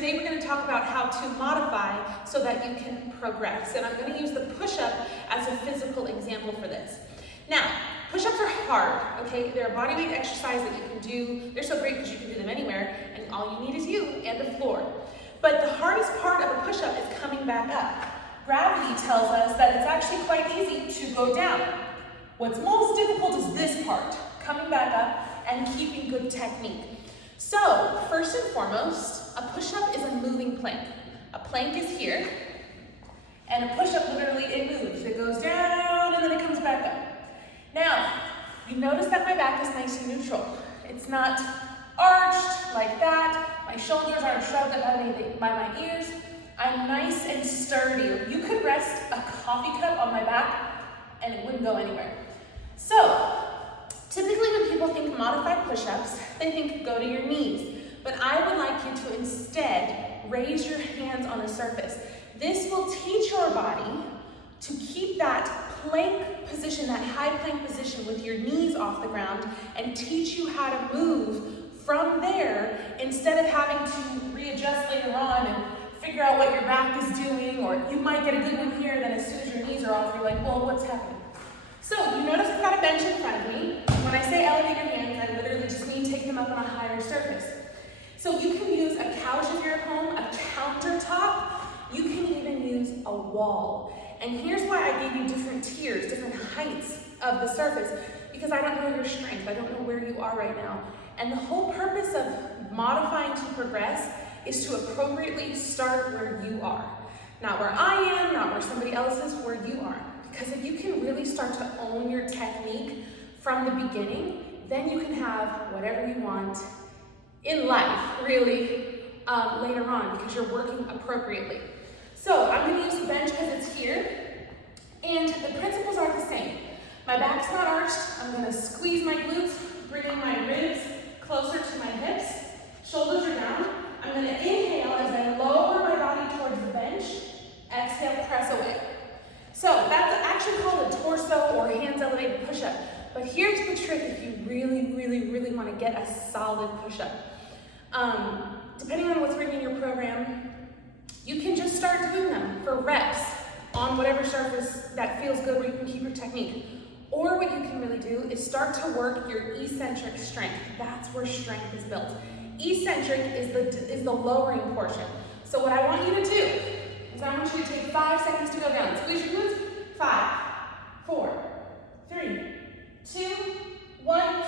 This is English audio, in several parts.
today we're going to talk about how to modify so that you can progress. And I'm going to use the push-up as a physical example for this. Now, push-ups are hard, okay? They're a body weight exercise that you can do. They're so great because you can do them anywhere, and all you need is you and the floor. But the hardest part of a push-up is coming back up. Gravity tells us that it's actually quite easy to go down. What's most difficult is this part, coming back up and keeping good technique. So, first and foremost, a push-up is a moving plank. A plank is here, and a push-up literally, it moves. It goes down, and then it comes back up. Now, you notice that my back is nice and neutral. It's not arched like that. My shoulders aren't shoved up by my ears. I'm nice and sturdy. You could rest a coffee cup on my back, and it wouldn't go anywhere. So, typically when people think modified push-ups, they think go to your knees. But I would like you to instead raise your hands on a surface. This will teach your body to keep that plank position, that high plank position with your knees off the ground, and teach you how to move from there instead of having to readjust later on and figure out what your back is doing, or you might get a good one here, then as soon as your knees are off, you're like, well, what's happening? So you notice I've got a bench in front of me. When I say elevate your hands, I literally just mean take them up on a higher surface. So you can use a couch if you're at home, a countertop. You can even use a wall. And here's why I gave you different tiers, different heights of the surface, because I don't know your strength. I don't know where you are right now. And the whole purpose of modifying to progress is to appropriately start where you are. Not where I am, not where somebody else is, where you are. Because if you can really start to own your technique from the beginning, then you can have whatever you want in life, really, later on, because you're working appropriately. So I'm going to use the bench because it's here, and the principles are the same. My back's not arched. I'm going to squeeze my glutes, bringing my ribs closer to my hips. Shoulders are down. I'm going to inhale as I lower my body towards the bench. Exhale, press away. So that's actually called a torso or hands elevated push-up. But here's the trick if you really want to get a solid push-up. Depending on what's written in your program, you can just start doing them for reps on whatever surface that feels good where you can keep your technique. Or what you can really do is start to work your eccentric strength. That's where strength is built. Eccentric is the lowering portion. So what I want you to do is I want you to take 5 seconds to go down. Squeeze your glutes. 5, 4, 3, 2, 1.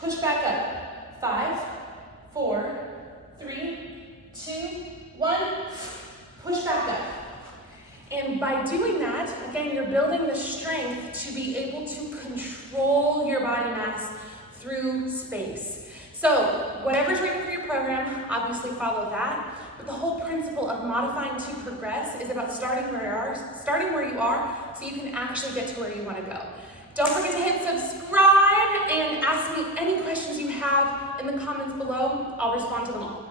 Push back up. 5, 4, 3, 2, 1. Push back up. And by doing that, again, you're building the strength to be able to control your body mass through space. So whatever's written for your program, obviously follow that. But the whole principle of modifying to progress is about starting where you are so you can actually get to where you want to go. Don't forget to hit subscribe and ask me any questions you have in the comments below. I'll respond to them all.